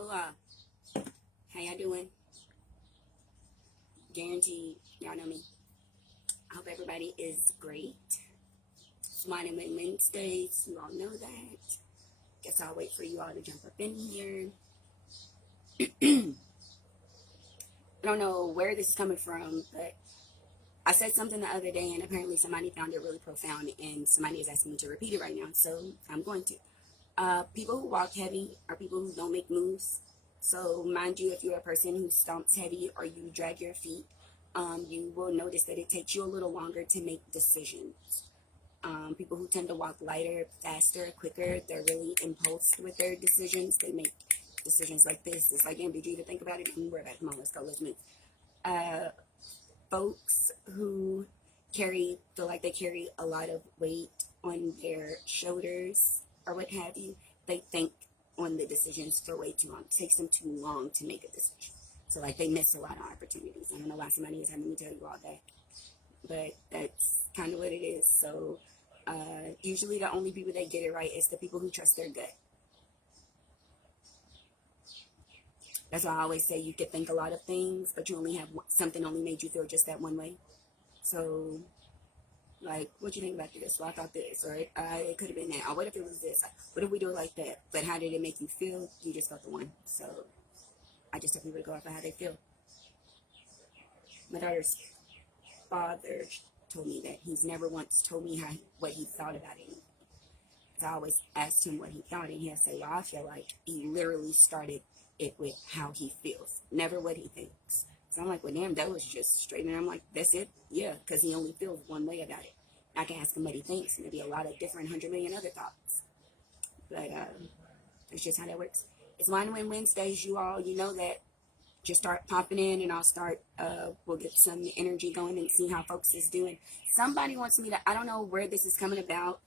Hola, how y'all doing? Guaranteed, y'all know me. I hope everybody is great. It's Wine and Win Wednesdays, you all know that. Guess I'll wait for you all to jump up in here. I don't know where this is coming from, but I said something the other day and apparently somebody found it really profound and somebody is asking me to repeat it right now, so I'm going to. People who walk heavy are people who don't make moves. So mind you, if you're a person who stomps heavy or you drag your feet, you will notice that it takes you a little longer to make decisions. People who tend to walk lighter, faster, quicker, they're really impulsed with their decisions. They make decisions like this. It's like MBG to think about it. We're back. Come on, let's go. Let's move. Folks who feel like they carry a lot of weight on their shoulders or what have you, they think on the decisions for way too long. It takes them too long to make a decision. So like they miss a lot of opportunities. I don't know why somebody is having me tell you all that, but that's kind of what it is. So usually the only people that get it right is the people who trust their gut. That's why I always say you could think a lot of things, but you only have something only made you feel just that one way. So, like, what you think about this? Well, I thought this, or it could have been that. Or what if it was this? What if we do it like that? But how did it make you feel? You just felt the one. So, I just tell people to go off of how they feel. My daughter's father told me that he's never once told me what he thought about it. So I always asked him what he thought, and he'll say, well, I feel like he literally started it with how he feels, never what he thinks. So I'm like, well, damn, that was just straight. And I'm like, that's it? Yeah, because he only feels one way about it. I can ask him what he thinks, and maybe a lot of different 100 million other thoughts. But that's just how that works. It's Wine and Win Wednesdays, you all. You know that. Just start popping in, and I'll start, we'll get some energy going and see how folks is doing. Somebody wants me to, I don't know where this is coming about.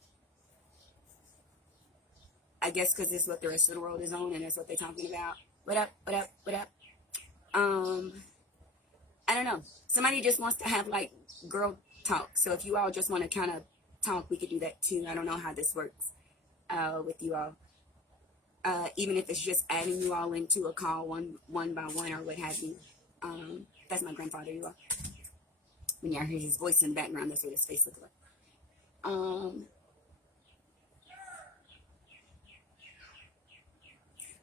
I guess because it's what the rest of the world is on, and that's what they're talking about. What up, what up, what up? I don't know. Somebody just wants to have, like, girl talk. So if you all just want to kind of talk, we could do that, too. I don't know how this works with you all. Even if it's just adding you all into a call one by one or what have you. That's my grandfather, you all. When y'all hear his voice in the background, that's what his face looks like.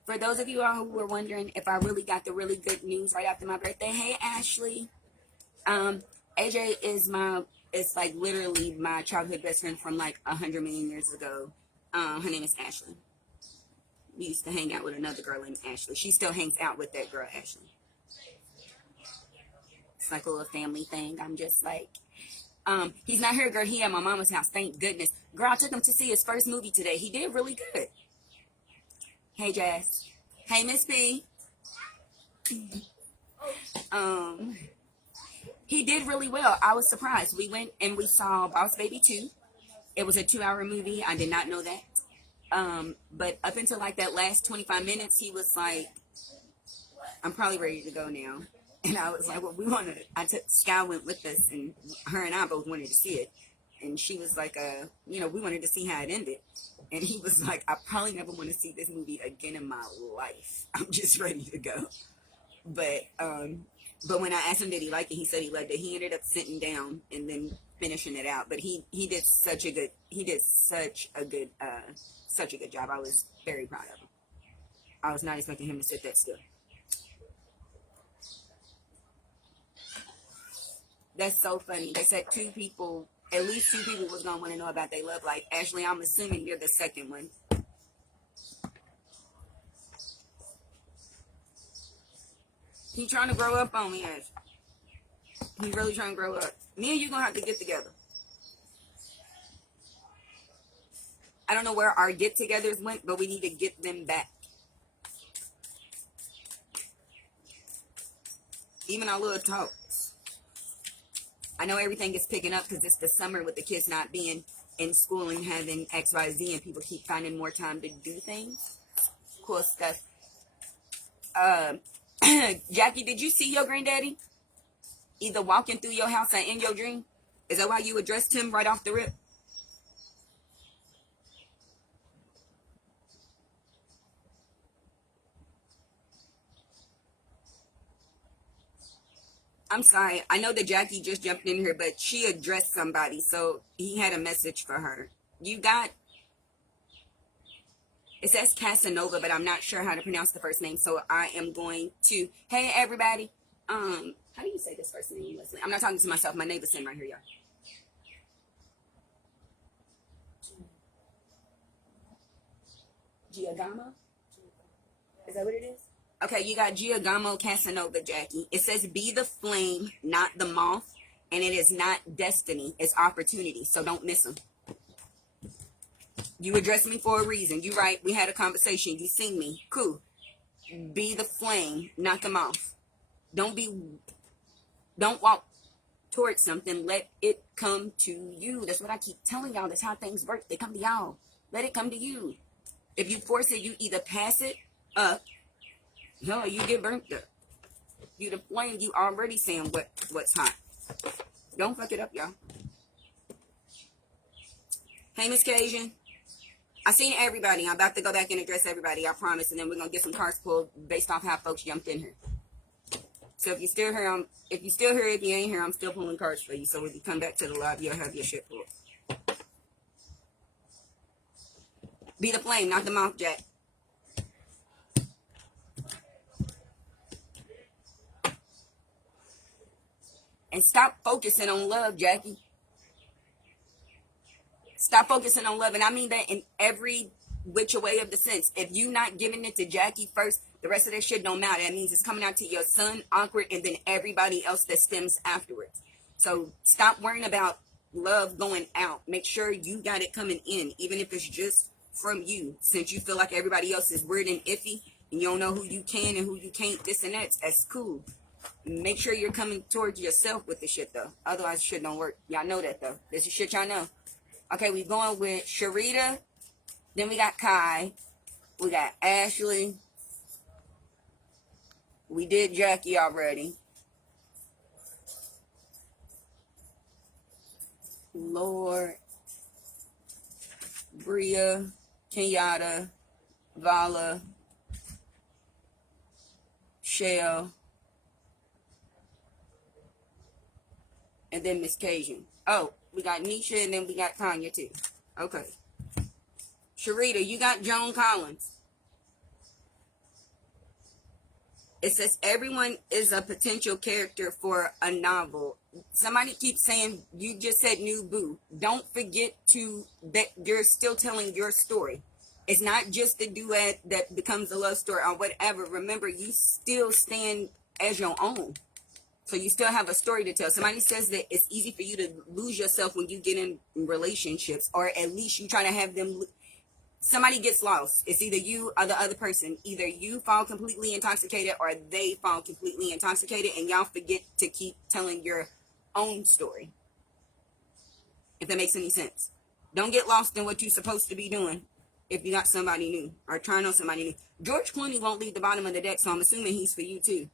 For those of you all who were wondering if I really got the really good news right after my birthday, hey, Ashley. AJ it's like literally my childhood best friend from like 100 million years ago. Her name is Ashley. We used to hang out with another girl named Ashley. She still hangs out with that girl, Ashley. It's like a little family thing. I'm just like, he's not here, girl. He at my mama's house. Thank goodness. Girl, I took him to see his first movie today. He did really good. Hey, Jazz. Hey, Miss P. He did really well. I was surprised. We went and we saw Boss Baby 2. It was a 2-hour movie. I did not know that. But up until like that last 25 minutes, he was like, I'm probably ready to go now. And I was like, well, Sky went with us, and her and I both wanted to see it. And she was like, we wanted to see how it ended. And he was like, I probably never want to see this movie again in my life. I'm just ready to go. But when I asked him did he like it, he said he loved it. He ended up sitting down and then finishing it out. But he did such a good job. I was very proud of him. I was not expecting him to sit that still. That's so funny. They said at least two people was gonna want to know about their love life. Ashley, I'm assuming you're the second one. He trying to grow up on me, Ash. He really trying to grow up. Me and you gonna have to get together. I don't know where our get-togethers went, but we need to get them back. Even our little talks. I know everything is picking up because it's the summer with the kids not being in school and having XYZ, and people keep finding more time to do things. Cool stuff. Jackie, did you see your granddaddy? Either walking through your house or in your dream? Is that why you addressed him right off the rip? I'm sorry. I know that Jackie just jumped in here, but she addressed somebody, so he had a message for her. You got, it says Casanova, but I'm not sure how to pronounce the first name, so I am going to, hey everybody. How do you say this first name, Leslie? I'm not talking to myself. My neighbor's sitting right here, y'all. Giacomo? Is that what it is? Okay, you got Giacomo Casanova, Jackie. It says, be the flame, not the moth. And it is not destiny, it's opportunity. So don't miss them. You addressed me for a reason. You right. We had a conversation. You seen me. Cool. Be the flame, not the moth. Don't walk towards something. Let it come to you. That's what I keep telling y'all. That's how things work. They come to y'all. Let it come to you. If you force it, you either pass it up, hell, you get burnt up. You the flame, you already saying what's hot. Don't fuck it up, y'all. Hey, Miss Cajun. I seen everybody. I'm about to go back and address everybody, I promise. And then we're going to get some cards pulled based off how folks jumped in here. So if you still here, if you ain't here, I'm still pulling cards for you. So when you come back to the live, you'll have your shit pulled. Be the flame, not the mouth, Jack. And stop focusing on love, Jackie. Stop focusing on love. And I mean that in every which way of the sense. If you not giving it to Jackie first, the rest of that shit don't matter. That means it's coming out to your son, awkward, and then everybody else that stems afterwards. So stop worrying about love going out. Make sure you got it coming in, even if it's just from you. Since you feel like everybody else is weird and iffy, and you don't know who you can and who you can't, this and that, that's cool. Make sure you're coming towards yourself with the shit, though. Otherwise, shit don't work. Y'all know that, though. This is shit y'all know. Okay, we going with Sharita. Then we got Kai. We got Ashley. We did Jackie already. Lord. Bria. Kenyatta. Vala. Shell. And then Miss Cajun. Oh, we got Nisha and then we got Tanya too. Okay. Sharita, you got Joan Collins. It says everyone is a potential character for a novel. Somebody keeps saying, you just said new boo. Don't forget that you're still telling your story. It's not just the duet that becomes a love story or whatever. Remember, you still stand as your own. So you still have a story to tell. Somebody says that it's easy for you to lose yourself when you get in relationships, or at least you try to have them. Somebody gets lost. It's either you or the other person. Either you fall completely intoxicated or they fall completely intoxicated, and y'all forget to keep telling your own story. If that makes any sense. Don't get lost in what you're supposed to be doing if you got somebody new or trying on somebody new. George Clooney won't leave the bottom of the deck, so I'm assuming he's for you too.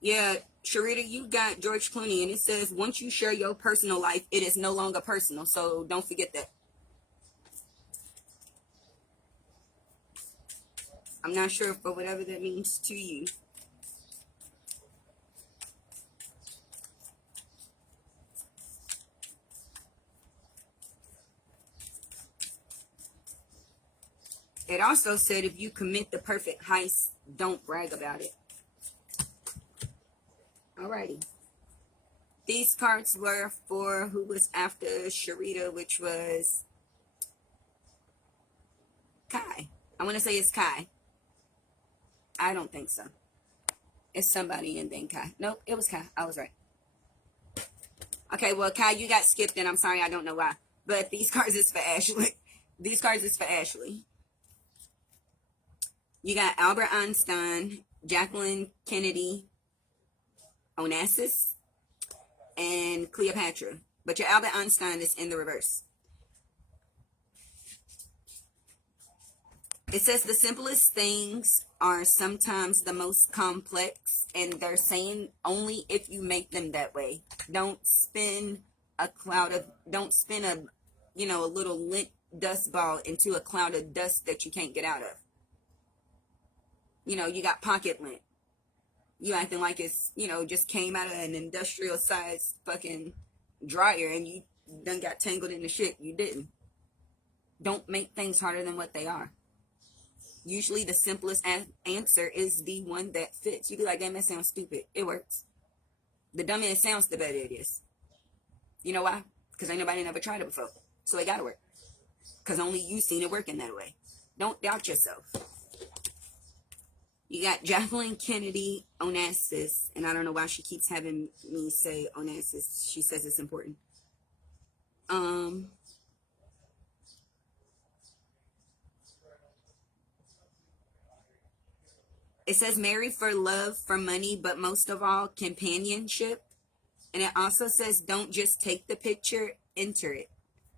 Yeah, Sharita, you got George Clooney, and it says once you share your personal life, it is no longer personal. So don't forget that. I'm not sure for whatever that means to you. It also said if you commit the perfect heist, don't brag about it. Alrighty. These cards were for who was after Sharita, which was Kai. I want to say it's Kai. I don't think so. It's somebody and then Kai. Nope, it was Kai. I was right. Okay, well, Kai, you got skipped, and I'm sorry, I don't know why. But these cards is for Ashley. These cards is for Ashley. You got Albert Einstein, Jacqueline Kennedy, Onassis, and Cleopatra. But your Albert Einstein is in the reverse. It says the simplest things are sometimes the most complex, and they're saying only if you make them that way. Don't spin a little lint dust ball into a cloud of dust that you can't get out of. You got pocket lint. You acting like it's, just came out of an industrial size fucking dryer and you done got tangled in the shit. You didn't. Don't make things harder than what they are. Usually the simplest answer is the one that fits. You be like, damn, that sounds stupid. It works. The dumber it sounds, the better it is. You know why? Because ain't nobody never tried it before. So it gotta work. Because only you seen it working that way. Don't doubt yourself. You got Jacqueline Kennedy Onassis. And I don't know why she keeps having me say Onassis. She says it's important. It says marry for love, for money, but most of all, companionship. And it also says don't just take the picture, enter it.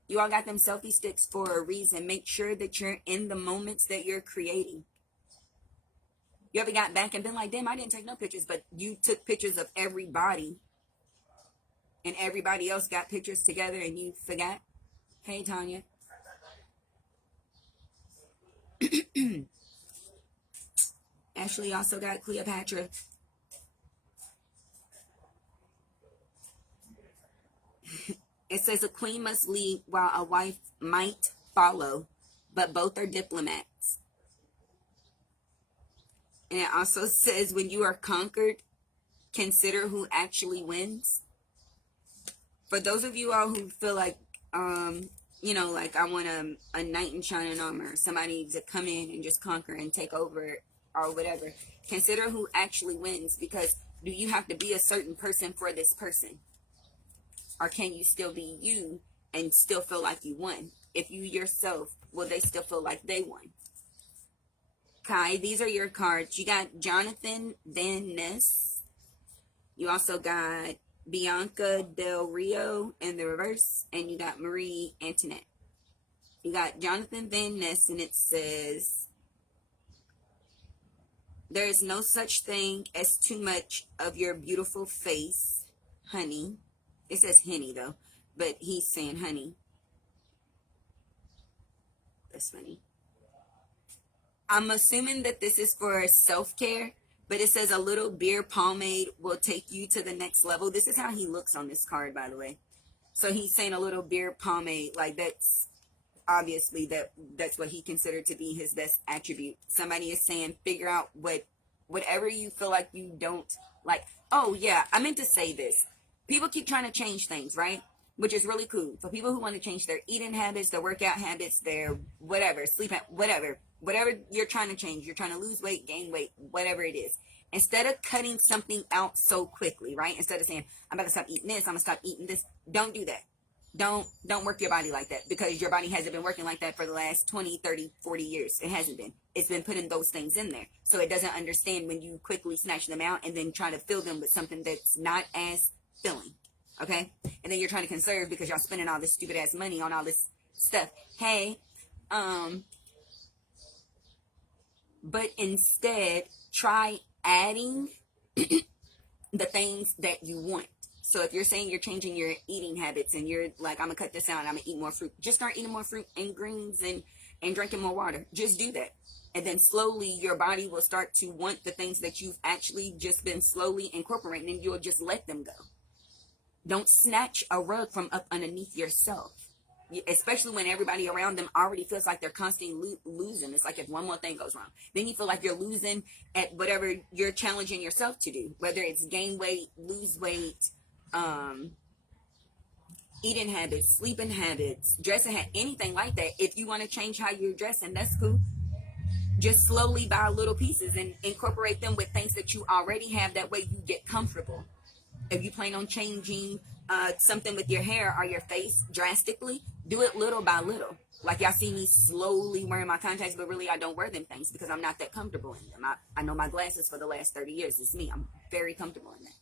You all got them selfie sticks for a reason. Make sure that you're in the moments that you're creating. You ever got back and been like, damn, I didn't take no pictures, but you took pictures of everybody and everybody else got pictures together and you forgot? Hey, Tanya. Ashley also got Cleopatra. It says a queen must lead while a wife might follow, but both are diplomats. And it also says when you are conquered, consider who actually wins. For those of you all who feel like, like I want a knight in shining armor, somebody to come in and just conquer and take over or whatever, consider who actually wins, because do you have to be a certain person for this person? Or can you still be you and still feel like you won? If you yourself, will they still feel like they won? Kai, these are your cards. You got Jonathan Van Ness. You also got Bianca Del Rio in the reverse. And you got Marie Antoinette. You got Jonathan Van Ness, and it says, there is no such thing as too much of your beautiful face, honey. It says henny though, but he's saying honey. That's funny. I'm assuming that this is for self-care, but it says a little beer pomade will take you to the next level. This is how he looks on this card, by the way. So he's saying a little beer pomade, like that's obviously that's what he considered to be his best attribute. Somebody is saying figure out whatever you feel like you don't like. Oh yeah, I meant to say this. People keep trying to change things, right? Which is really cool. For people who want to change their eating habits, their workout habits, their whatever, sleep, whatever you're trying to change. You're trying to lose weight, gain weight, whatever it is. Instead of cutting something out so quickly, right? Instead of saying, I'm about to stop eating this, I'm going to stop eating this. Don't do that. Don't work your body like that, because your body hasn't been working like that for the last 20, 30, 40 years. It hasn't been. It's been putting those things in there. So it doesn't understand when you quickly snatch them out and then try to fill them with something that's not as filling. Okay? And then you're trying to conserve because y'all spending all this stupid ass money on all this stuff. Hey, but instead try adding the things that you want. So if you're saying you're changing your eating habits and you're like, I'm gonna cut this out and I'm gonna eat more fruit, just start eating more fruit and greens and drinking more water. Just do that. And then slowly your body will start to want the things that you've actually just been slowly incorporating, and you'll just let them go. Don't snatch a rug from up underneath yourself, especially when everybody around them already feels like they're constantly losing. It's like if one more thing goes wrong, then you feel like you're losing at whatever you're challenging yourself to do, whether it's gain weight, lose weight, eating habits, sleeping habits, dressing habits, anything like that. If you want to change how you're dressing, that's cool. Just slowly buy little pieces and incorporate them with things that you already have. That way you get comfortable. If you plan on changing something with your hair or your face drastically, do it little by little. Like y'all see me slowly wearing my contacts, but really I don't wear them things because I'm not that comfortable in them. I know my glasses for the last 30 years. It's me. I'm very comfortable in that.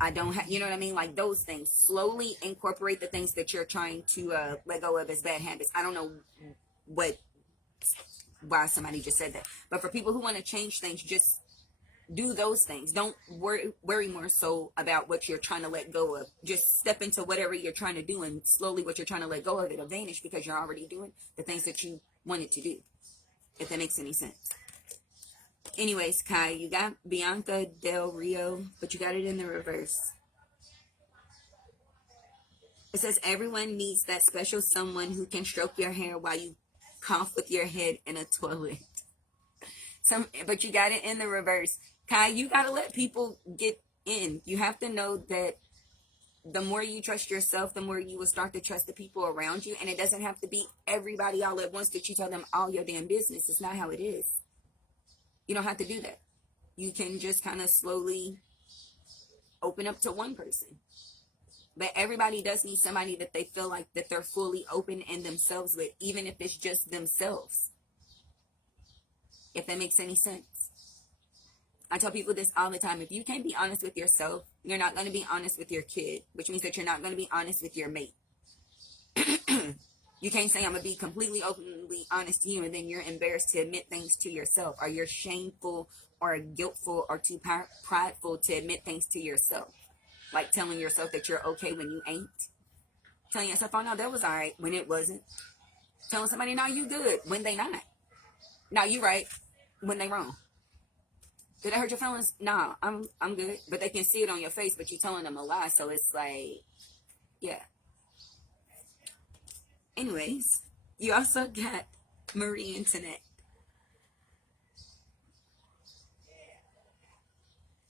I don't have, you know what I mean? Like those things. Slowly incorporate the things that you're trying to let go of as bad habits. I don't know why somebody just said that. But for people who want to change things, just do those things. Don't worry more so about what you're trying to let go of. Just step into whatever you're trying to do, and slowly what you're trying to let go of, it'll vanish because you're already doing the things that you wanted to do. If that makes any sense. Anyways, Kai, you got Bianca Del Rio, but you got it in the reverse. It says everyone needs that special someone who can stroke your hair while you cough with your head in a toilet. But you got it in the reverse. Kai, you got to let people get in. You have to know that the more you trust yourself, the more you will start to trust the people around you. And it doesn't have to be everybody all at once that you tell them all your damn business. It's not how it is. You don't have to do that. You can just kind of slowly open up to one person. But everybody does need somebody that they feel like that they're fully open in themselves with, even if it's just themselves. If that makes any sense. I tell people this all the time. If you can't be honest with yourself, you're not going to be honest with your kid, which means that you're not going to be honest with your mate. You can't say, I'm going to be completely openly honest to you, and then you're embarrassed to admit things to yourself, or you're shameful or guiltful or too prideful to admit things to yourself. Like telling yourself that you're okay when you ain't. Telling yourself, oh no, that was all right when it wasn't. Telling somebody, no, you good when they not. No, you right when they wrong. Did I hurt your feelings? No, I'm good. But they can see it on your face, but you're telling them a lie. So it's like, yeah. Anyways, you also got Marie Antoinette.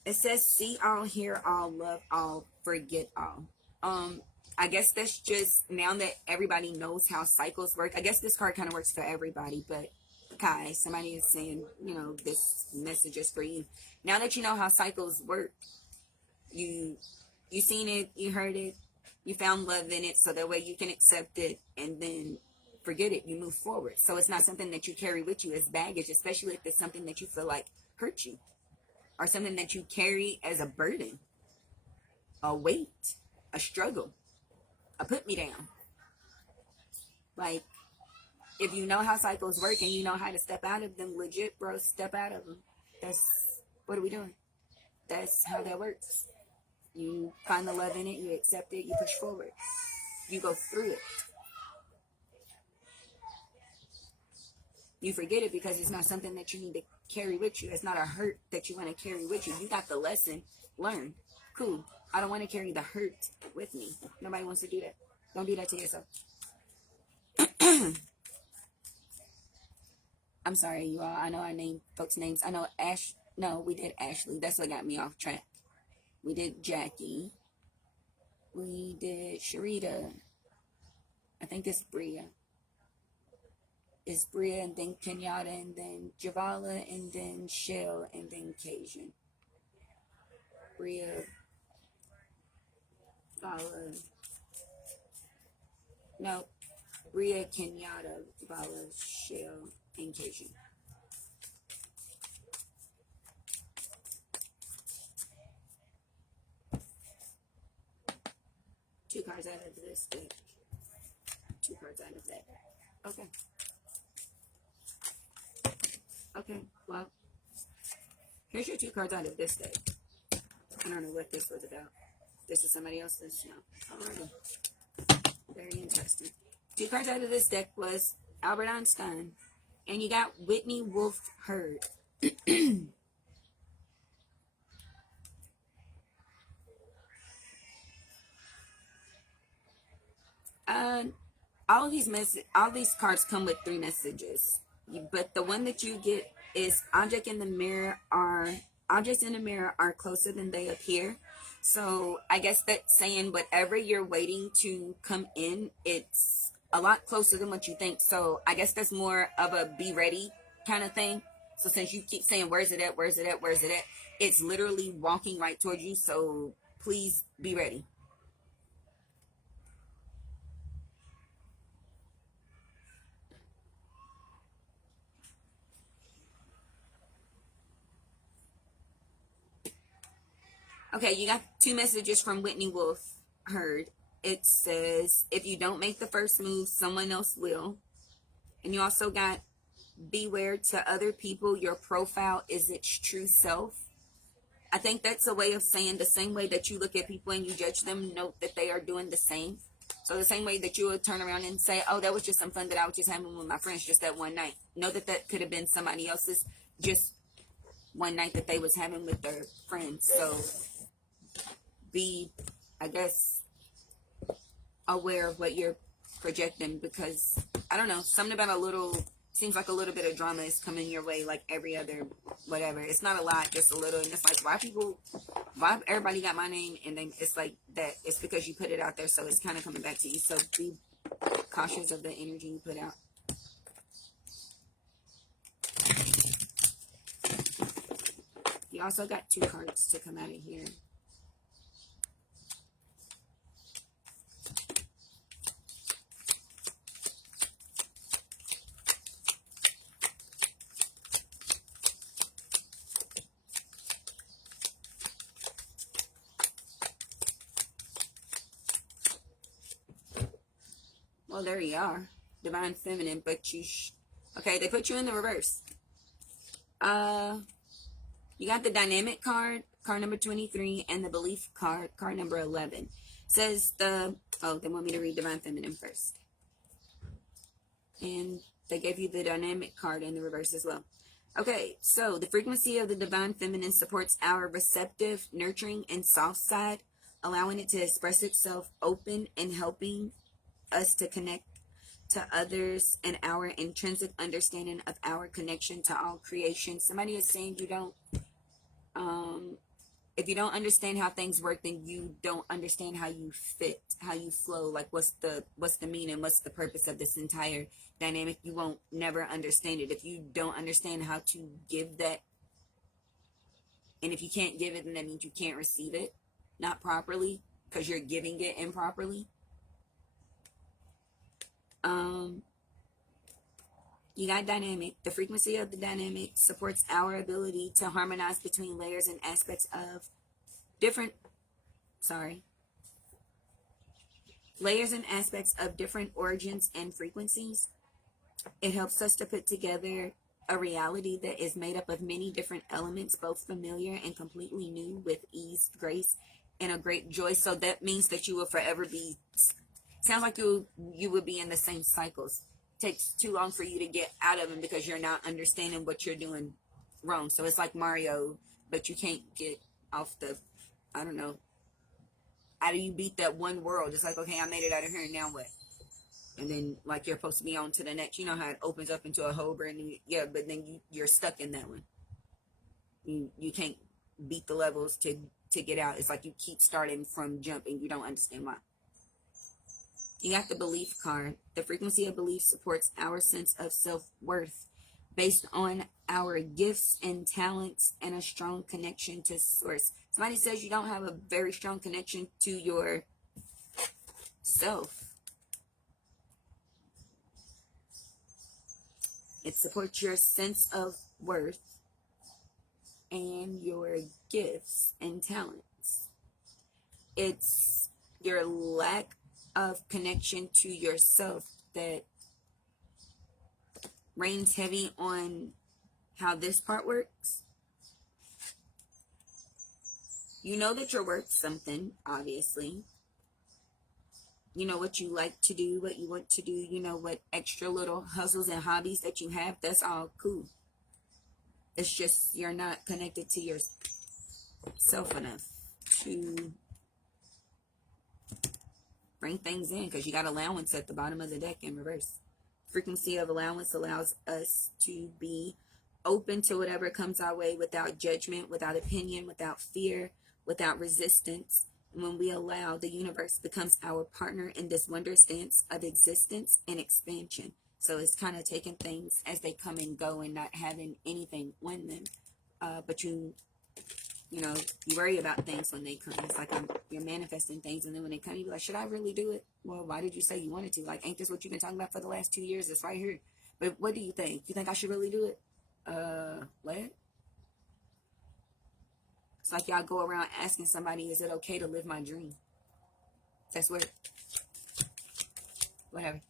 It says, see all, hear all, love all, forget all. I guess that's just, now that everybody knows how cycles work, I guess this card kind of works for everybody, but Kai, somebody is saying, this message is for you. Now that you know how cycles work, you seen it, you heard it, you found love in it, so that way you can accept it and then forget it. You move forward. So it's not something that you carry with you as baggage, especially if it's something that you feel like hurt you, or something that you carry as a burden, a weight, a struggle, a put me down. Like, if you know how cycles work and you know how to step out of them, legit, bro, step out of them. What are we doing? That's how that works. You find the love in it, you accept it, you push forward. You go through it. You forget it because it's not something that you need to carry with you. It's not a hurt that you want to carry with you. You got the lesson learned. Cool. I don't want to carry the hurt with me. Nobody wants to do that. Don't do that to yourself. I'm sorry, you all. I know I named folks' names. I know No, we did Ashley. That's what got me off track. We did Jackie. We did Sharita. I think it's Bria. It's Bria, and then Kenyatta, and then Javala, and then Shell, and then Cajun. Bria. Vala. No. Bria, Kenyatta, Vala, Shell, and Cajun. Two cards out of this deck. Two cards out of that. Okay. Okay, well, here's your two cards out of this deck. I don't know what this was about. This is somebody else's? No. Alrighty. Very interesting. Two cards out of this deck was Albert Einstein. And you got Whitney Wolfe Herd. All these cards come with 3 messages. But the one that you get is objects in the mirror are closer than they appear. So I guess that's saying whatever you're waiting to come in, it's a lot closer than what you think. So I guess that's more of a be ready kind of thing. So since you keep saying, where's it at? Where's it at? Where's it at? It's literally walking right towards you. So please be ready. Okay, you got 2 messages from Whitney Wolfe Herd. It says, if you don't make the first move, someone else will. And you also got, beware to other people, your profile is its true self. I think that's a way of saying the same way that you look at people and you judge them, note that they are doing the same. So the same way that you would turn around and say, oh, that was just some fun that I was just having with my friends just that one night. Know that that could have been somebody else's. Just one night that they was having with their friends. So be, I guess, aware of what you're projecting, because I don't know, something about seems like a little bit of drama is coming your way, like every other whatever. It's not a lot, just a little. And it's like, why everybody got my name, and then it's like that. It's because you put it out there, so it's kind of coming back to you. So be cautious of the energy you put out. You also got 2 cards to come out of here. Well, there you are. Divine Feminine, but okay, they put you in the reverse. You got the Dynamic card number 23, and the Belief card number 11. Says they want me to read Divine Feminine first. And they gave you the Dynamic card in the reverse as well. Okay, so the frequency of the Divine Feminine supports our receptive, nurturing, and soft side, allowing it to express itself open and helping us to connect to others and our intrinsic understanding of our connection to all creation. Somebody is saying you don't, if you don't understand how things work, then you don't understand how you fit, how you flow. Like what's the meaning, what's the purpose of this entire dynamic? You won't never understand it if you don't understand how to give that. And if you can't give it, then that means you can't receive it, not properly, because you're giving it improperly. You got Dynamic. The frequency of the Dynamic supports our ability to harmonize between layers and aspects of different origins and frequencies. It helps us to put together a reality that is made up of many different elements, both familiar and completely new, with ease, grace, and a great joy. So that means that you will forever be, sounds like you would be in the same cycles. It takes too long for you to get out of them because you're not understanding what you're doing wrong. So it's like Mario, but you can't get off I don't know, how do you beat that one world? It's like, okay, I made it out of here, and now what? And then, like, you're supposed to be on to the next. You know how it opens up into a whole brand new, but then you're stuck in that one. You can't beat the levels to get out. It's like you keep starting from jump, and you don't understand why. You got the Belief card. The frequency of belief supports our sense of self-worth based on our gifts and talents and a strong connection to source. Somebody says you don't have a very strong connection to your self. It supports your sense of worth and your gifts and talents. It's your lack of connection to yourself that reigns heavy on how this part works. You know that you're worth something, obviously. You know what you like to do, what you want to do. You know what extra little hustles and hobbies that you have. That's all cool. It's just you're not connected to yourself enough to bring things in, because you got allowance at the bottom of the deck in reverse. Frequency of allowance allows us to be open to whatever comes our way without judgment, without opinion, without fear, without resistance. And when we allow, the universe becomes our partner in this wondrous dance of existence and expansion. So it's kind of taking things as they come and go and not having anything on them. But you worry about things when they come. It's like you're manifesting things, and then when they come, you're like, should I really do it? Well, why did you say you wanted to? Like, ain't this what you've been talking about for the last 2 years? It's right here. But what do you think? You think I should really do it? What? It's like y'all go around asking somebody, is it okay to live my dream? That's weird. Whatever.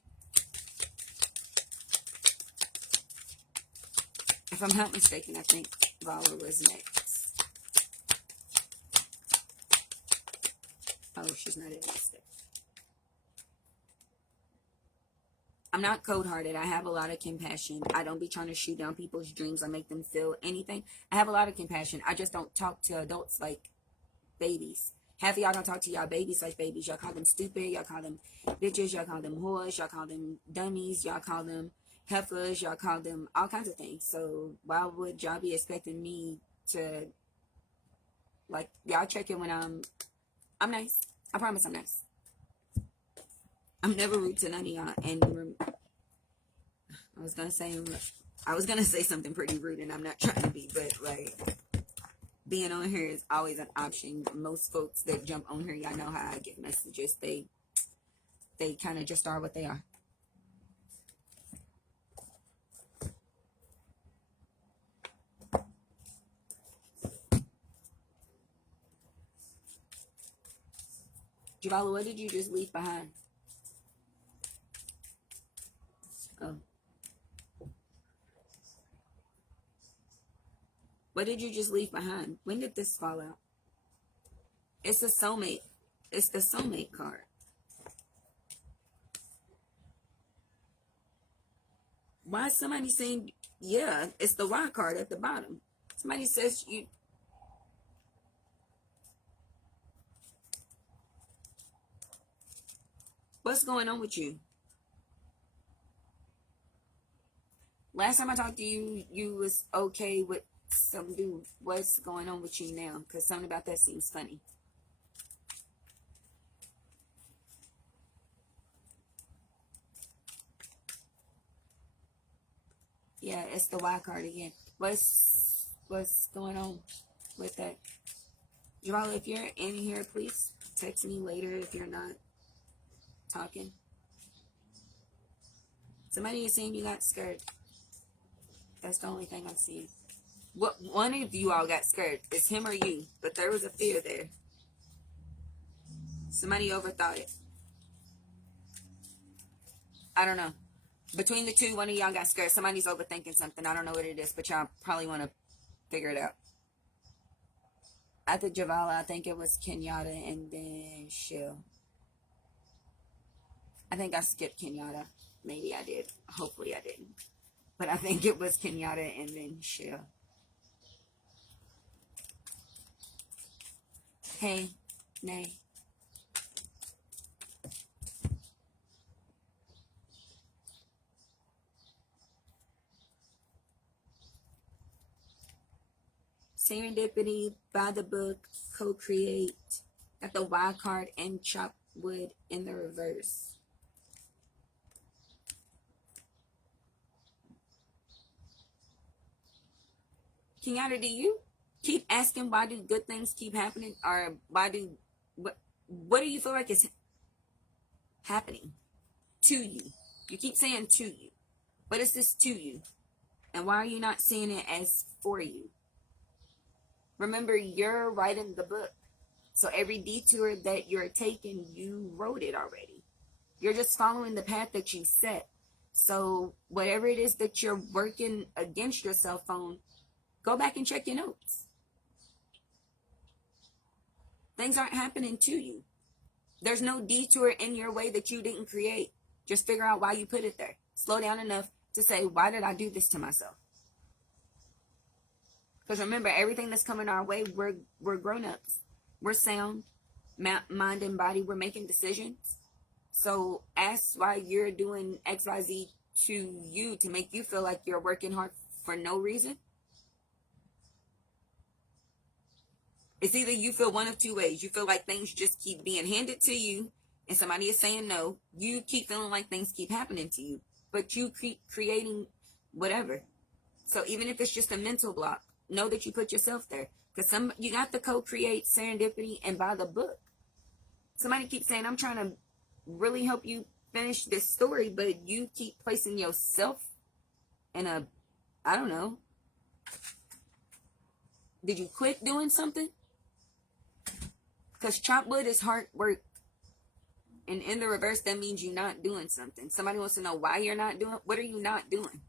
If I'm not mistaken, I think Vala was next. Oh, she's not in this step. I'm not cold-hearted. I have a lot of compassion. I don't be trying to shoot down people's dreams or make them feel anything. I have a lot of compassion. I just don't talk to adults like babies. Half of y'all don't talk to y'all babies like babies. Y'all call them stupid. Y'all call them bitches. Y'all call them whores. Y'all call them dummies. Y'all call them heifers. Y'all call them all kinds of things. So why would y'all be expecting me to, like, y'all check it when I'm nice. I promise I'm nice. I'm never rude to none of y'all. And I was gonna say something pretty rude, and I'm not trying to be, but like, being on here is always an option. Most folks that jump on here, y'all know how I get messages. They kind of just are what they are. Javala, what did you just leave behind? Oh. What did you just leave behind? When did this fall out? It's a soulmate. It's the soulmate card. Why is somebody saying, yeah, it's the Y card at the bottom? Somebody says you. What's going on with you? Last time I talked to you, you was okay with some dude. What's going on with you now? Because something about that seems funny. Yeah, it's the Y card again. What's going on with that? Jamal, if you're in here, please text me later if you're not talking. Somebody is saying you got scared. That's the only thing I'm seeing. What one of you all got scared? It's him or you, but there was a fear there. Somebody overthought it. I don't know. Between the two, one of y'all got scared. Somebody's overthinking something. I don't know what it is, but y'all probably want to figure it out. After Javala, I think it was Kenyatta and then Shill. I think I skipped Kenyatta. Maybe I did. Hopefully I didn't. But I think it was Kenyatta and then Shill. Hey, Nay. Serendipity, by the book, co-create. Got the Y card and chop wood in the reverse. Kenyatta, do you keep asking why do good things keep happening, or why do what do you feel like is happening to you? You keep saying to you. What is this to you? And why are you not seeing it as for you? Remember, you're writing the book. So every detour that you're taking, you wrote it already. You're just following the path that you set. So whatever it is that you're working against yourself on, go back and check your notes. Things aren't happening to you. There's no detour in your way that you didn't create. Just figure out why you put it there. Slow down enough to say, why did I do this to myself? Because remember, everything that's coming our way, we're grown-ups. We're sound, mind and body. We're making decisions. So ask why you're doing XYZ to you to make you feel like you're working hard for no reason. It's either you feel one of two ways. You feel like things just keep being handed to you and somebody is saying no. You keep feeling like things keep happening to you, but you keep creating whatever. So even if it's just a mental block, know that you put yourself there. Because you got to co-create serendipity and by the book. Somebody keeps saying, I'm trying to really help you finish this story, but you keep placing yourself in a, I don't know. Did you quit doing something? Because chop wood is hard work. And in the reverse, that means you're not doing something. Somebody wants to know why you're not doing. What are you not doing?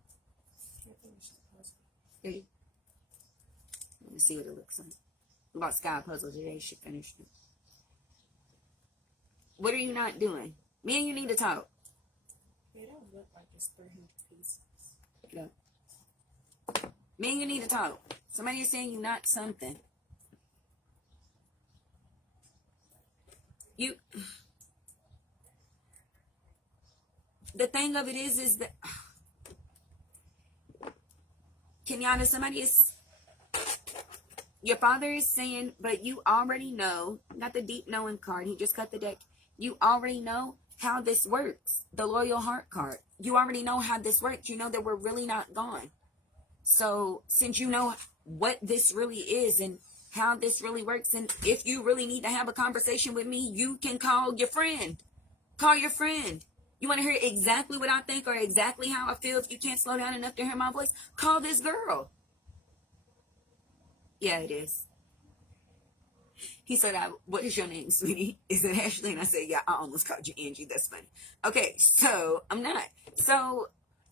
Let me see what it looks like. About Sky Puzzle today. She finished it. What are you not doing? Me and you need to talk. Yeah, that would look like it's 300 pieces. Yeah. Man, you need to talk. Somebody is saying you're not something. You. The thing of it is that Kenyatta, somebody is. Your father is saying, but you already know, not the deep knowing card, he just cut the deck. You already know how this works. The loyal heart card. You already know how this works. You know that we're really not gone. So since you know what this really is and how this really works, and if you really need to have a conversation with me, you can call your friend. Call your friend. You want to hear exactly what I think or exactly how I feel if you can't slow down enough to hear my voice? Call this girl. Yeah, it is. He said, what is your name, sweetie? Is it Ashley? And I said, yeah, I almost called you Angie. That's funny. Okay, so I'm not. So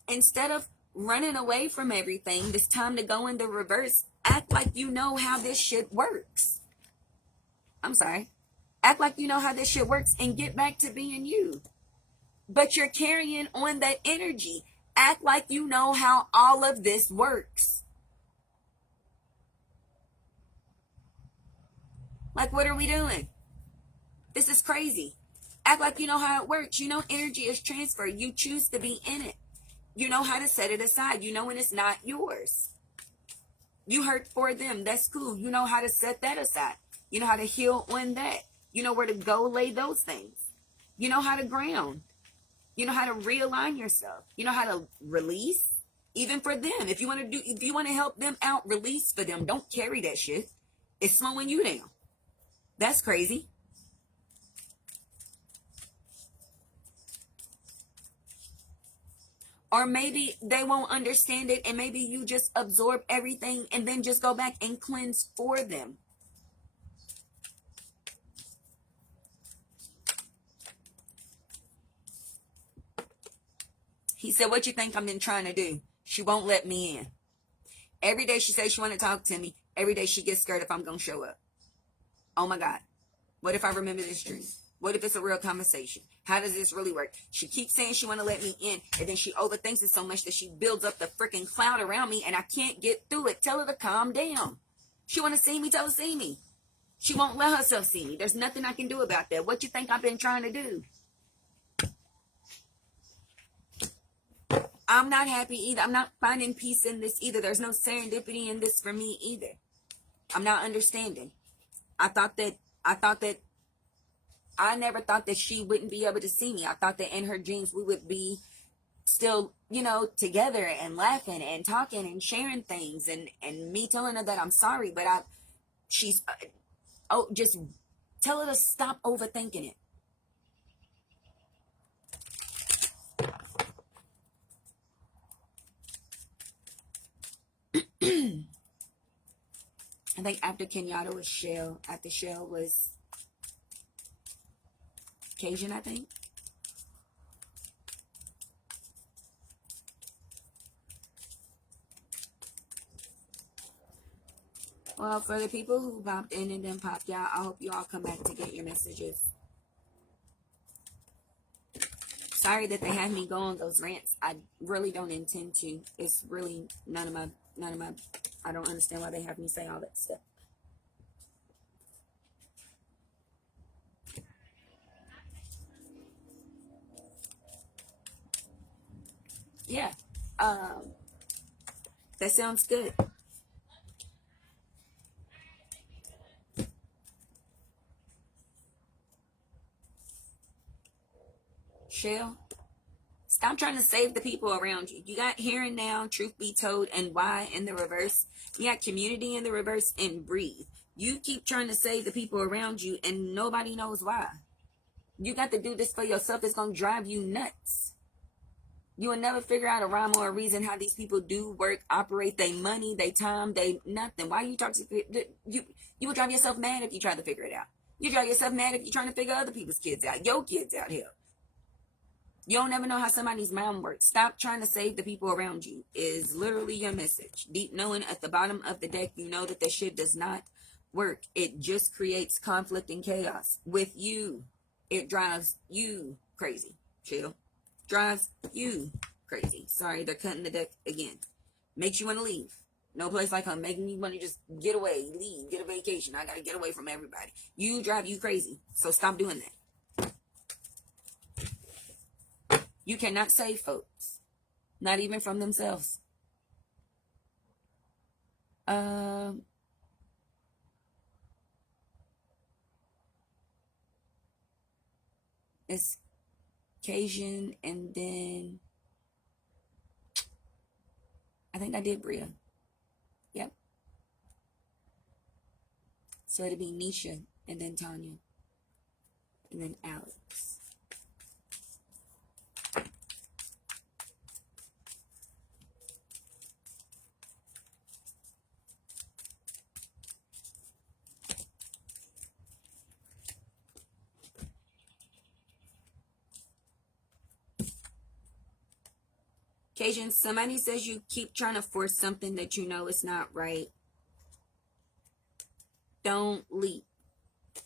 instead of running away from everything, it's time to go in the reverse. Act like you know how this shit works. I'm sorry. Act like you know how this shit works and get back to being you. But you're carrying on that energy. Act like you know how all of this works. Like, what are we doing? This is crazy. Act like you know how it works. You know energy is transferred. You choose to be in it. You know how to set it aside. You know when it's not yours. You hurt for them. That's cool. You know how to set that aside. You know how to heal on that. You know where to go lay those things. You know how to ground. You know how to realign yourself. You know how to release. Even for them. If you want to help them out, release for them. Don't carry that shit. It's slowing you down. That's crazy. Or maybe they won't understand it and maybe you just absorb everything and then just go back and cleanse for them. He said, what you think I've been trying to do? She won't let me in. Every day she says she want to talk to me. Every day she gets scared if I'm going to show up. Oh my God. What if I remember this dream? What if it's a real conversation? How does this really work? She keeps saying she want to let me in, and then she overthinks it so much that she builds up the freaking cloud around me, and I can't get through it. Tell her to calm down. She want to see me, tell her to see me. She won't let herself see me. There's nothing I can do about that. What you think I've been trying to do? I'm not happy either. I'm not finding peace in this either. There's no serendipity in this for me either. I'm not understanding. I never thought that she wouldn't be able to see me. I thought that in her dreams we would be still, together and laughing and talking and sharing things and me telling her that I'm sorry, but she's, just tell her to stop overthinking it. I think after Kenyatta was Shell. After Shell was Cajun, I think. Well, for the people who popped in and then popped out, I hope you all come back to get your messages. Sorry that they had me go on those rants. I really don't intend to. It's really none of my, I don't understand why they have me say all that stuff. Yeah. That sounds good. Shell, stop trying to save the people around you. You got here and now, truth be told, and why in the reverse. You got community in the reverse and breathe. You keep trying to save the people around you and nobody knows why. You got to do this for yourself. It's going to drive you nuts. You will never figure out a rhyme or a reason how these people do work, operate, they money, they time, they nothing. Why are you talking to you will drive yourself mad if you try to figure it out. You drive yourself mad if you're trying to figure other people's kids out, your kids out here. You don't ever know how somebody's mind works. Stop trying to save the people around you is literally your message. Deep knowing at the bottom of the deck, you know that this shit does not work. It just creates conflict and chaos with you. It drives you crazy. Chill. drives you crazy. Sorry, they're cutting the deck again. Makes you want to leave. No place like home. Making me want to just get away, leave, get a vacation. I gotta get away from everybody. You drive you crazy. So stop doing that. You cannot save folks. Not even from themselves. It's Cajun, and then I think I did Bria. Yep. So it'll be Nisha, and then Tanya, and then Alex. Cajun, somebody says you keep trying to force something that you know is not right. Don't leap.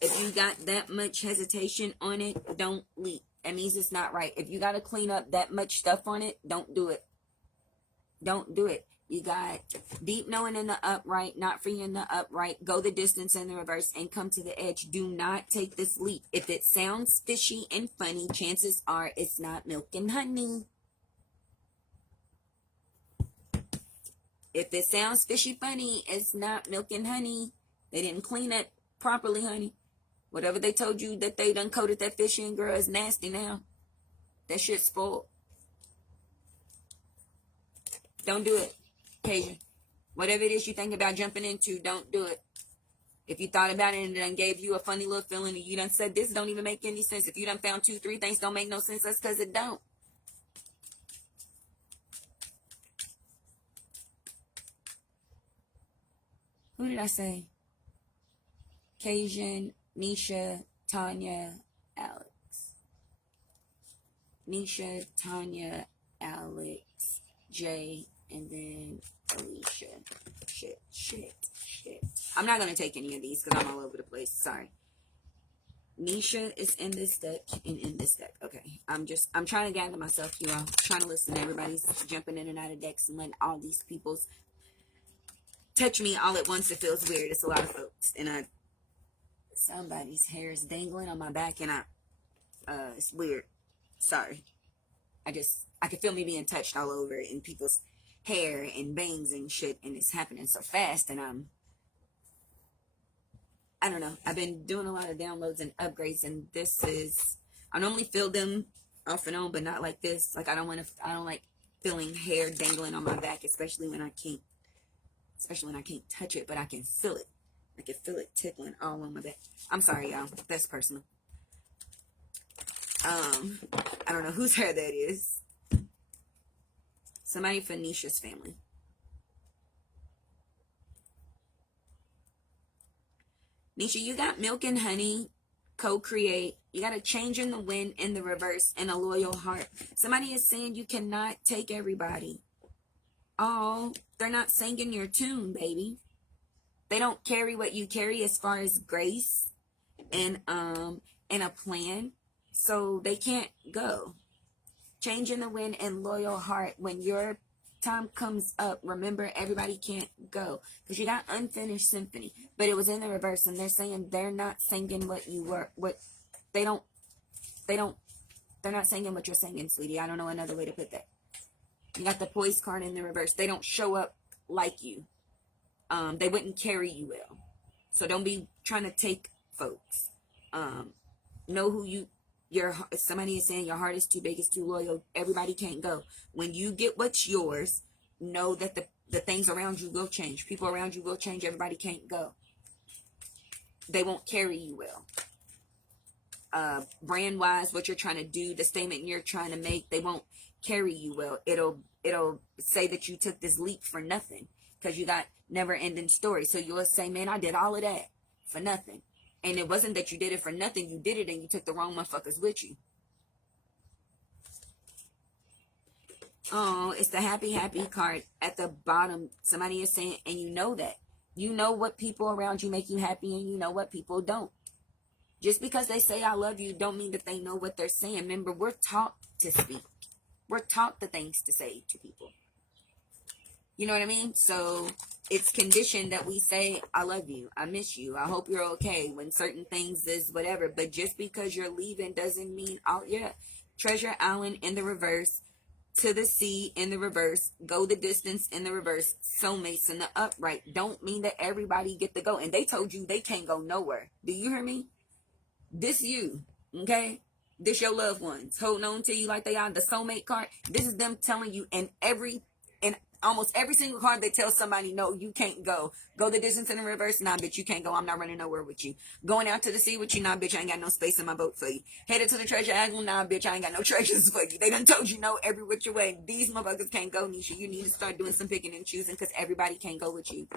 If you got that much hesitation on it, don't leap. That means it's not right. If you got to clean up that much stuff on it, don't do it. Don't do it. You got deep knowing in the upright, not free in the upright. Go the distance in the reverse and come to the edge. Do not take this leap. If it sounds fishy and funny, chances are it's not milk and honey. If it sounds fishy funny, it's not milk and honey. They didn't clean it properly, honey. Whatever they told you that they done coated that fish in, girl, is nasty now. That shit's spoiled. Don't do it, Cajun. Whatever it is you think about jumping into, don't do it. If you thought about it and it done gave you a funny little feeling and you done said this don't even make any sense. If you done found 2, 3 things don't make no sense, that's because it don't. Who did I say? Cajun, Nisha, Tanya, Alex. Nisha, Tanya, Alex, Jay, and then Alicia. Shit. I'm not going to take any of these because I'm all over the place. Sorry. Nisha is in this deck and in this deck. Okay. I'm trying to gather myself, you all. Trying to listen to everybody's jumping in and out of decks and letting all these people's touch me all at once. It feels weird. It's a lot of folks. And somebody's hair is dangling on my back and it's weird. Sorry. I can feel me being touched all over in people's hair and bangs and shit, and it's happening so fast, and I don't know. I've been doing a lot of downloads and upgrades, and I normally feel them off and on, but not like this. Like I don't like feeling hair dangling on my back, especially when I can't touch it, but I can feel it. I can feel it tickling all on my back. I'm sorry, y'all. That's personal. I don't know whose hair that is. Somebody for Nisha's family. Nisha, you got milk and honey, co-create. You got a change in the wind in the reverse and a loyal heart. Somebody is saying you cannot take everybody. Oh, they're not singing your tune, baby. They don't carry what you carry as far as grace and a plan. So they can't go. Change in the wind and loyal heart. When your time comes up, remember everybody can't go. Because you got unfinished symphony. But it was in the reverse. And they're saying they're not singing what you were. They're not singing what you're singing, sweetie. I don't know another way to put that. You got the poise card in the reverse. They don't show up like you. They wouldn't carry you well. So don't be trying to take folks. Know who somebody is saying your heart is too big, it's too loyal. Everybody can't go. When you get what's yours, know that the things around you will change. People around you will change. Everybody can't go. They won't carry you well. Brand wise, what you're trying to do, the statement you're trying to make, they won't carry you well. It'll say that you took this leap for nothing because you got never ending story. So you'll say, man, I did all of that for nothing. And it wasn't that you did it for nothing. You did it and you took the wrong motherfuckers with you. Oh, it's the happy card at the bottom. Somebody is saying, and you know that. You know what people around you make you happy and you know what people don't. Just because they say I love you don't mean that they know what they're saying. Remember, we're taught to speak. We're taught the things to say to people. You know what I mean? So it's conditioned that we say, I love you, I miss you, I hope you're okay, when certain things is whatever. But just because you're leaving doesn't mean, oh yeah, Treasure Island in the reverse, To the Sea in the reverse, Go the Distance in the reverse, Soulmates in the upright. Don't mean that everybody get to go. And they told you they can't go nowhere. Do you hear me? This you, okay? This your loved ones holding on to you like they are. The soulmate card, this is them telling you in almost every single card they tell somebody, no, you can't go. Go the distance in the reverse, nah, bitch, you can't go. I'm not running nowhere with you. Going out to the sea with you, nah, bitch, I ain't got no space in my boat for you. Headed to the treasure island, nah, bitch, I ain't got no treasures for you. They done told you no every which way. These motherfuckers can't go, Nisha. You need to start doing some picking and choosing, because everybody can't go with you.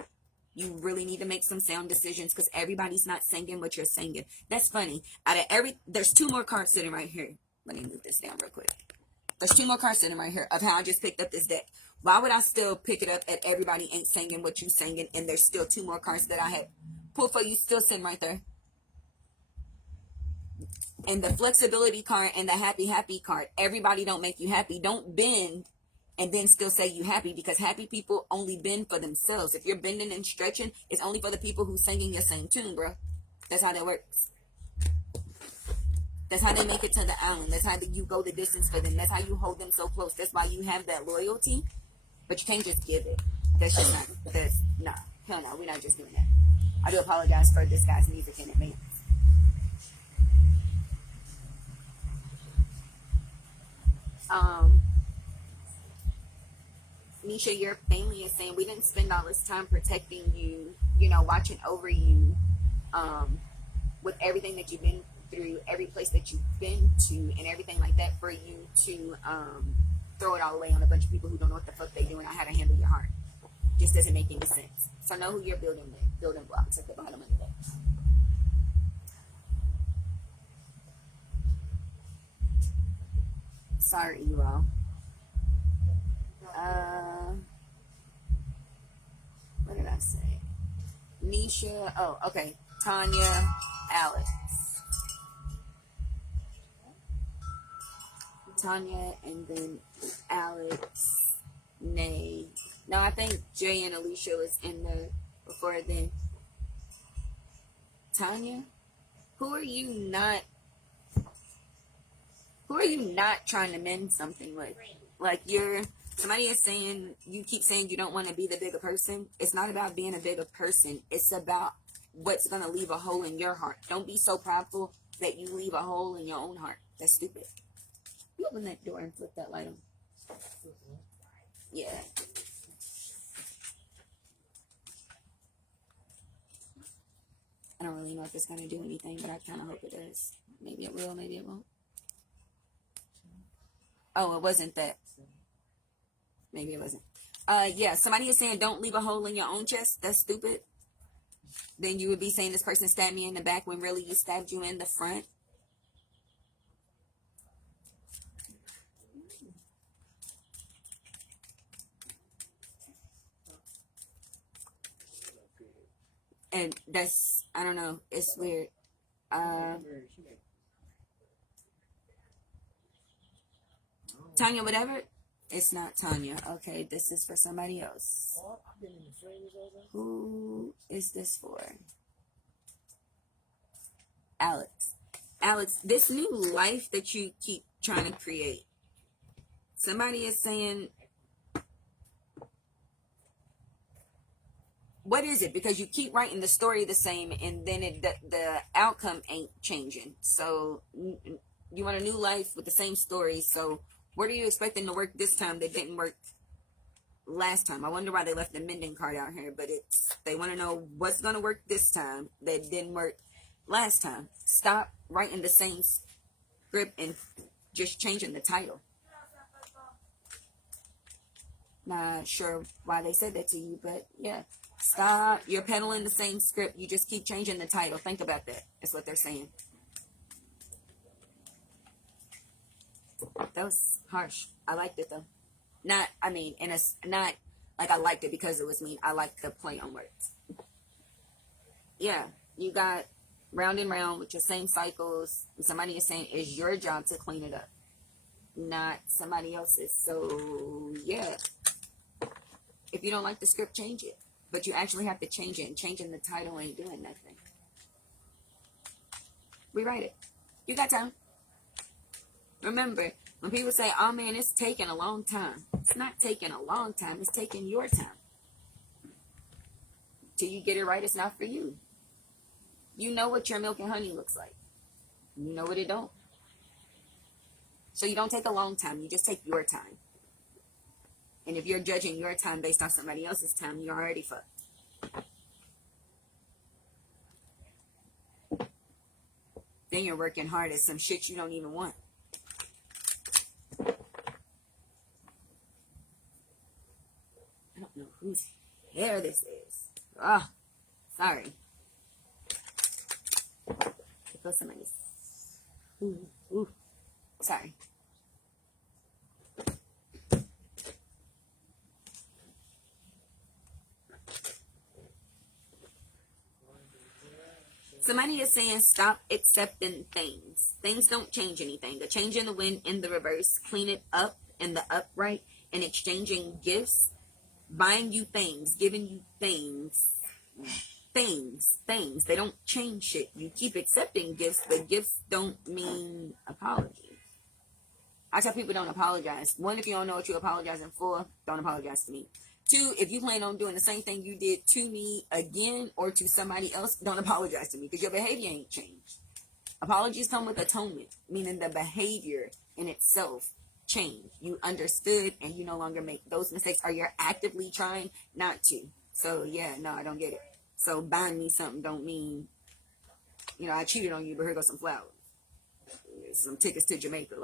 You really need to make some sound decisions, because everybody's not singing what you're singing. That's funny. There's 2 more cards sitting right here. Let me move this down real quick. There's 2 more cards sitting right here of how I just picked up this deck. Why would I still pick it up at everybody ain't singing what you singing, and there's still 2 more cards that I had pulled for you still sitting right there? And the flexibility card and the happy card. Everybody don't make you happy. Don't bend and then still say you happy, because happy people only bend for themselves. If you're bending and stretching, it's only for the people who singing your same tune, bro. That's how that works. That's how they make it to the island. That's how you go the distance for them. That's how you hold them so close. That's why you have that loyalty. But you can't just give it. That's just not, hell no, we're not just doing that. I do apologize for this guy's music in advance. Nisha, your family is saying we didn't spend all this time protecting you, watching over you, with everything that you've been through, every place that you've been to, and everything like that, for you to throw it all away on a bunch of people who don't know what the fuck they doing. I had to handle your heart. Just doesn't make any sense. So know who you're building with. Building blocks at the bottom of the deck. Sorry, you all. What did I say? Nisha. Oh, okay. Tanya, Alex. Tanya, and then Alex, Nay. No, I think Jay and Alicia was in there before then. Tanya, who are you not trying to mend something with? Like, somebody is saying, you keep saying you don't want to be the bigger person. It's not about being a bigger person. It's about what's going to leave a hole in your heart. Don't be so prideful that you leave a hole in your own heart. That's stupid. You open that door and flip that light on. Yeah. I don't really know if it's going to do anything, but I kind of hope it does. Maybe it will, maybe it won't. Oh, it wasn't that. Maybe it wasn't. Yeah, somebody is saying don't leave a hole in your own chest. That's stupid. Then you would be saying this person stabbed me in the back when really you stabbed you in the front. And that's, I don't know, it's weird. Tanya, whatever. It's not Tanya. Okay, this is for somebody else. Who is this for? Alex. Alex, this new life that you keep trying to create. Somebody is saying, what is it? Because you keep writing the story the same, and then the outcome ain't changing. So you want a new life with the same story. So what are you expecting to work this time that didn't work last time? I wonder why they left the mending card out here, but they want to know what's going to work this time that didn't work last time. Stop writing the same script and just changing the title. Not sure why they said that to you, but yeah. Stop. You're peddling the same script. You just keep changing the title. Think about that. That's what they're saying. That was harsh. I liked it though. Not like I liked it because it was mean. I liked the play on words. Yeah, you got round and round with your same cycles. And somebody is saying it's your job to clean it up. not somebody else's. So yeah, if you don't like the script, change it. But you actually have to change it, and changing the title ain't doing nothing. Rewrite it. You got time. Remember, when people say, oh man, it's taking a long time, it's not taking a long time, it's taking your time. Till you get it right, it's not for you. You know what your milk and honey looks like. You know what it don't. So you don't take a long time, you just take your time. And if you're judging your time based on somebody else's time, you're already fucked. Then you're working hard at some shit you don't even want. I don't know whose hair this is. Oh, sorry. It goes somebody's. Ooh. Sorry. Somebody is saying stop accepting things. Things don't change anything. A change in the wind in the reverse, clean it up in the upright, and exchanging gifts, buying you things, giving you things. They don't change shit. You keep accepting gifts, but gifts don't mean apology. I tell people don't apologize. One, if you don't know what you're apologizing for, don't apologize to me. Two, if you plan on doing the same thing you did to me again or to somebody else, don't apologize to me because your behavior ain't changed. Apologies come with atonement, meaning the behavior in itself changed. You understood and you no longer make those mistakes, or you're actively trying not to. So yeah, no, I don't get it. So buying me something don't mean, I cheated on you, but here goes some flowers. Some tickets to Jamaica,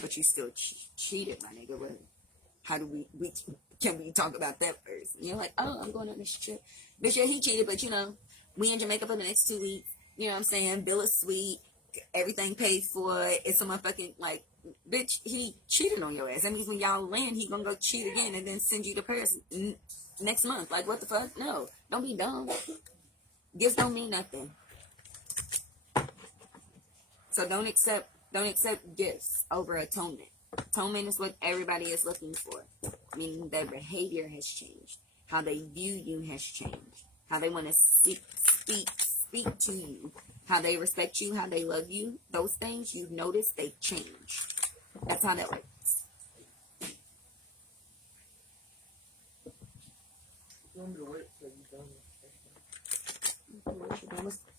but you still cheated, my nigga. But how do can we talk about that first? You're like, oh, I'm going on this trip. Bitch, yeah, he cheated, but we in Jamaica for the next 2 weeks. You know what I'm saying? Bill is sweet. Everything paid for. It's a motherfucking, bitch, he cheated on your ass. That means when y'all land, he gonna go cheat again and then send you to Paris next month. Like, what the fuck? No. Don't be dumb. Gifts don't mean nothing. So don't accept gifts over atonement. Atonement is what everybody is looking for, meaning their behavior has changed. How they view you has changed. How they want to speak to you. How they respect you, how they love you. Those things you've noticed, they change. That's how that works.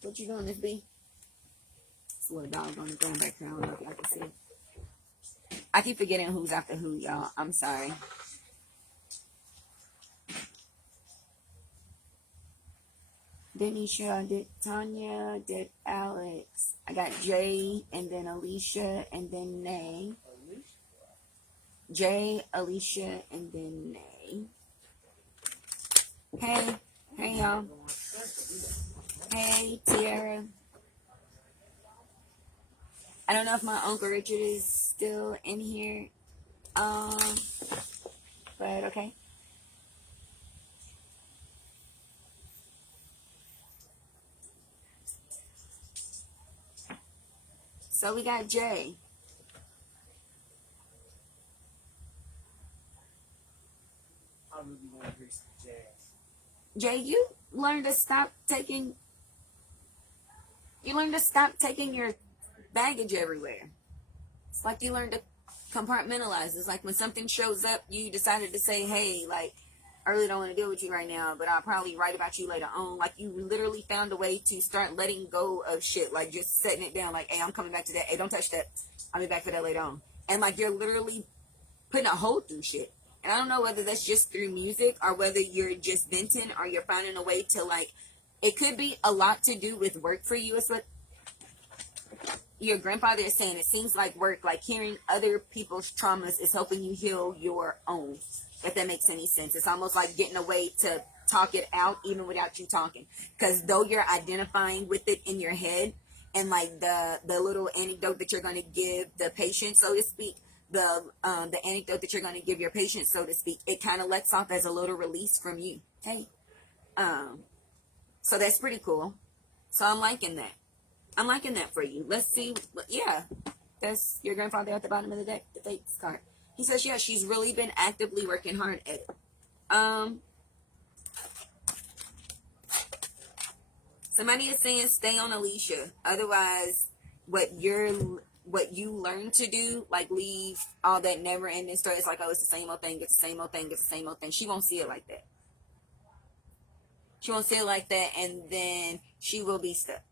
What you doing, Miss B? It's a little dog on the ground back there. I don't know if y'all can see it. I keep forgetting who's after who, y'all. I'm sorry. Denisha, did Tanya, did Alex. I got Jay, and then Alicia, and then Nay. Jay, Alicia, and then Nay. Hey y'all. Hey, Tiara. I don't know if my Uncle Richard is still in here. But okay. So we got Jay. I really want to hear some jazz. Jay, you learn to stop taking your baggage everywhere. It's like you learn to compartmentalize. It's like when something shows up, you decided to say, hey, I really don't want to deal with you right now, but I'll probably write about you later on. Like, you literally found a way to start letting go of shit. Like, just setting it down. Like, hey, I'm coming back to that. Hey, don't touch that. I'll be back for that later on. And, you're literally putting a hole through shit. And I don't know whether that's just through music or whether you're just venting or you're finding a way to, it could be a lot to do with work for you. It's what your grandfather is saying. It seems like work, hearing other people's traumas is helping you heal your own. If that makes any sense. It's almost like getting a way to talk it out even without you talking. Because though you're identifying with it in your head and the little anecdote that you're going to give the patient, so to speak, the anecdote that you're going to give your patient, so to speak, it kind of lets off as a little release from you. Hey. So that's pretty cool. So I'm liking that. I'm liking that for you. Let's see. Yeah. That's your grandfather at the bottom of the deck, the Fates card. He says, yeah, she's really been actively working hard at it. Somebody is saying stay on Alicia. Otherwise, what you learn to do, like leave all that never ending story. It's like, oh, it's the same old thing, it's the same old thing, it's the same old thing. She won't see it like that. She won't see it like that, and then she will be stuck.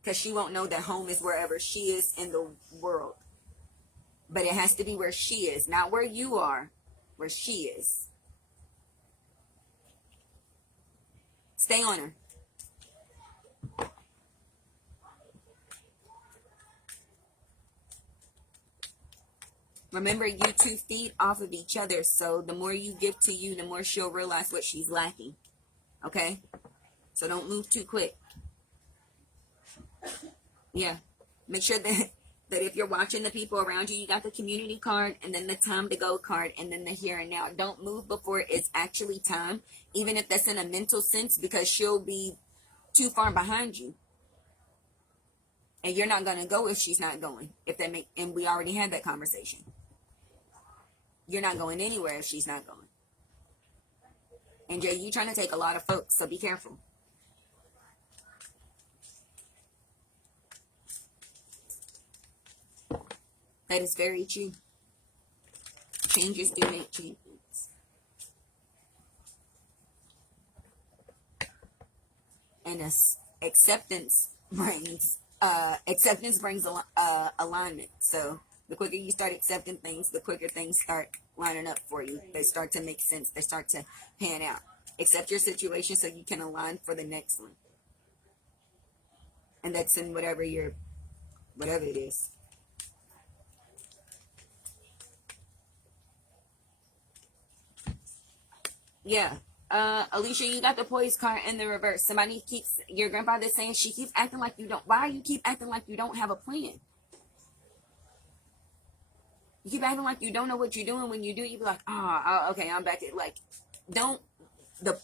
Because she won't know that home is wherever she is in the world. But it has to be where she is, not where you are, where she is. Stay on her. Remember, you two feed off of each other, so the more you give to you, the more she'll realize what she's lacking. Okay? So don't move too quick. Yeah. Make sure that if you're watching the people around you, you got the community card, and then the time to go card, and then the here and now. Don't move before it's actually time, even if that's in a mental sense, because she'll be too far behind you. And you're not going to go if she's not going. And we already had that conversation. You're not going anywhere if she's not going. And Jay, you trying to take a lot of folks, so be careful. That is very true. Changes do make changes. And acceptance brings alignment. So the quicker you start accepting things, the quicker things start lining up for you. They start to make sense. They start to pan out. Accept your situation so you can align for the next one. And that's in whatever it is. Yeah. Alicia, you got the poise card in the reverse. Your grandfather's saying she keeps acting like you don't. Why you keep acting like you don't have a plan? You keep acting like you don't know what you're doing. When you do, you be like, okay, I'm back at, like, don't, the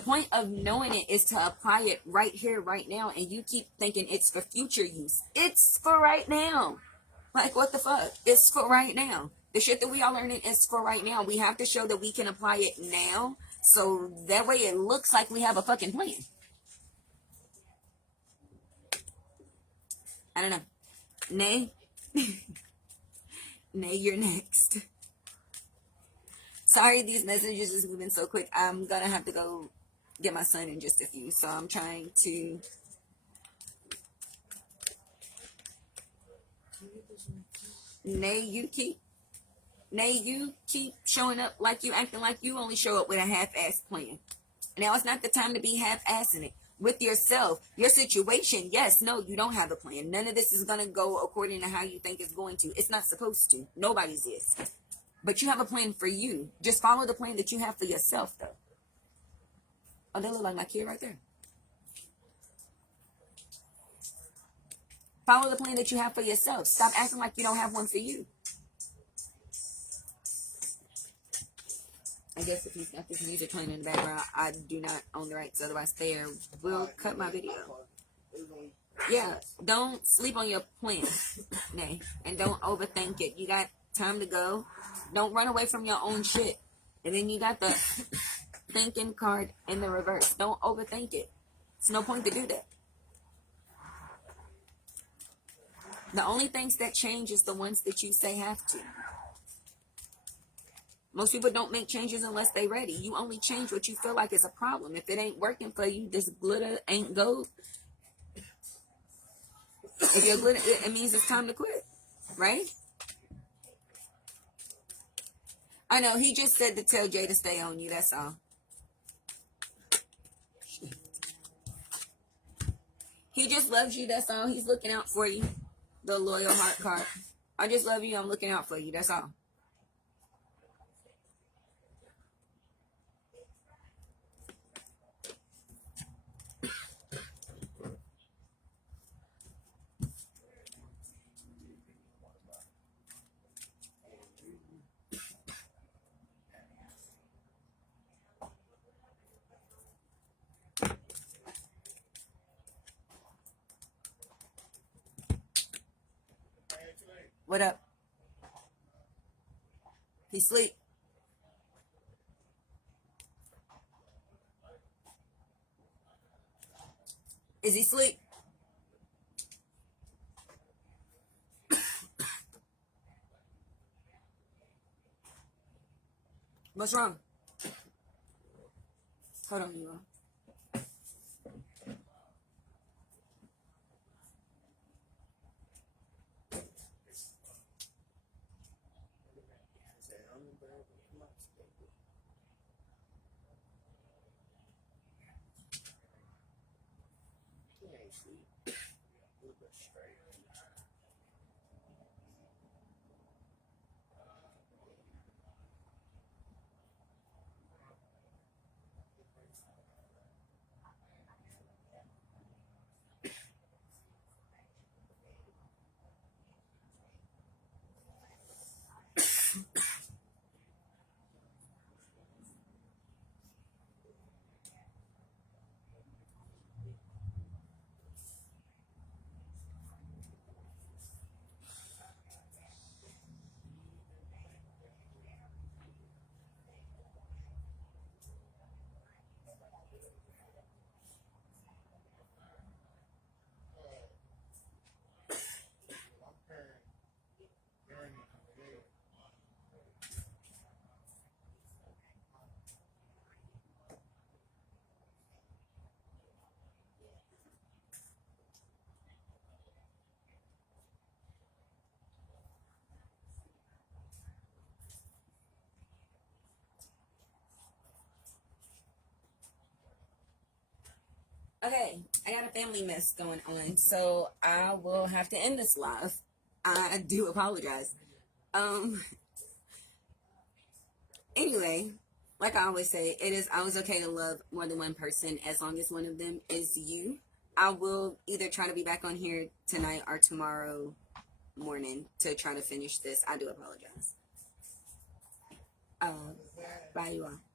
point of knowing it is to apply it right here, right now, and you keep thinking it's for future use. It's for right now. Like, what the fuck? It's for right now. The shit that we are learning is for right now. We have to show that we can apply it now, so that way it looks like we have a fucking plan. I don't know. Nay? Nay, you're next. Sorry, these messages is moving so quick. I'm gonna have to go get my son in just a few, so I'm trying to. Nay, you keep showing up like you acting like you only show up with a half-assed plan. Now it's not the time to be half-assing it. With yourself, your situation, yes, no, you don't have a plan. None of this is going to go according to how you think it's going to. It's not supposed to. Nobody's is. But you have a plan for you. Just follow the plan that you have for yourself, though. Oh, they look like my kid right there. Follow the plan that you have for yourself. Stop acting like you don't have one for you. I guess if he's got this music playing in the background, I do not own the rights. Otherwise, they will cut my video. Yeah, don't sleep on your plan, Nay, and don't overthink it. You got time to go. Don't run away from your own shit. And then you got the thinking card in the reverse. Don't overthink it. It's no point to do that. The only things that change is the ones that you say have to. Most people don't make changes unless they're ready. You only change what you feel like is a problem. If it ain't working for you, this glitter ain't gold. If you're glitter, it means it's time to quit, right? I know, he just said to tell Jay to stay on you, that's all. He just loves you, that's all. He's looking out for you. The loyal heart card. I just love you, I'm looking out for you, that's all. What up? He sleep. Is he sleep? What's wrong? Hold on, you all. Okay, I got a family mess going on, so I will have to end this live. I do apologize. Anyway, like I always say, it is always okay to love more than one person as long as one of them is you. I will either try to be back on here tonight or tomorrow morning to try to finish this. I do apologize. Bye, you all.